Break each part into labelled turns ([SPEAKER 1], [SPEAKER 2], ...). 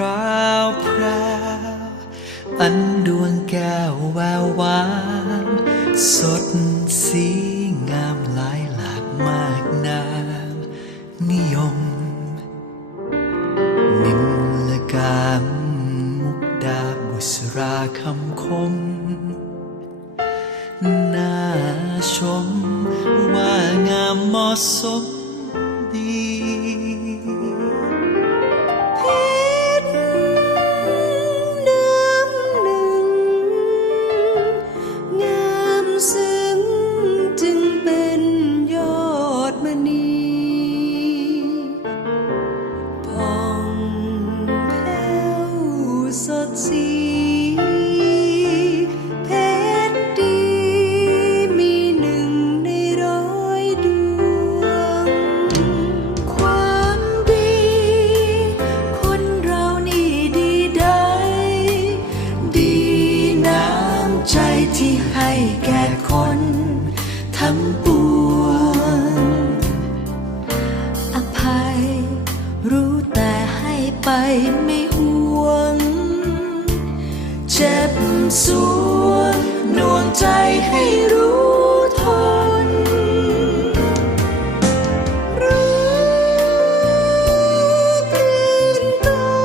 [SPEAKER 1] ราวพราวอันดวงแก้วแวววานสดสีงามหลายหลากมากนามนิยม นิมลกามมุกดาบุษราคำคมน่าชมว่างามเหมาะสม
[SPEAKER 2] ที่ให้แก่คนทั้งปวง อภัยรู้แต่ให้ไปไม่ห่วง จ็บสวงนวงใจให้รู้ทนรู้กลืนต้อ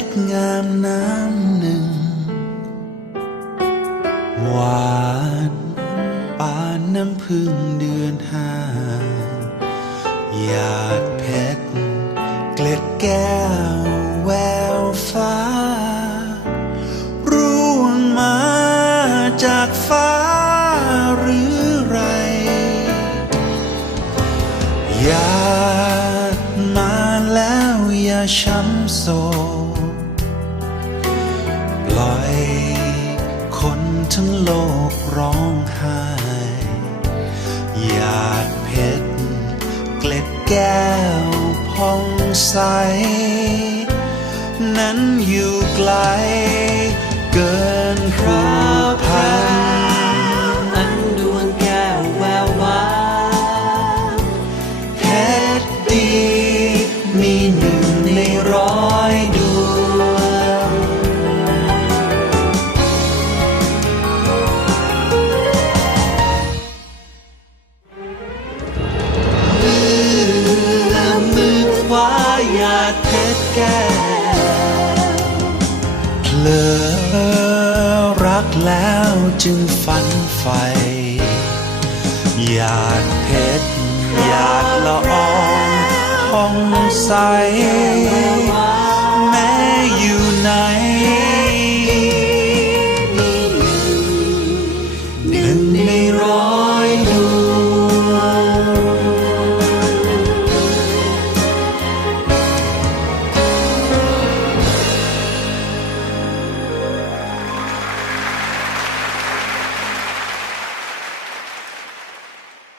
[SPEAKER 2] อเพ
[SPEAKER 1] ชรงามน้ำหนึ่ง หวานปานน้ำพึ่งเดือนห้าหยาดเพชรเกล็ดแก้วแววฟ้า ร่วงมาจากฟ้าหรือไรอยากมาแล้วอย่าช้ำโศก ทั้งโลกร้องไห้หยาดเพชรเกล็ดแก้วพองใส นั้นอยู่ไกลเกิน เพชรแก้วเพลอรักแล้วจึงฝันใฝ่หยาดเพชรหยาดละอองห้องใส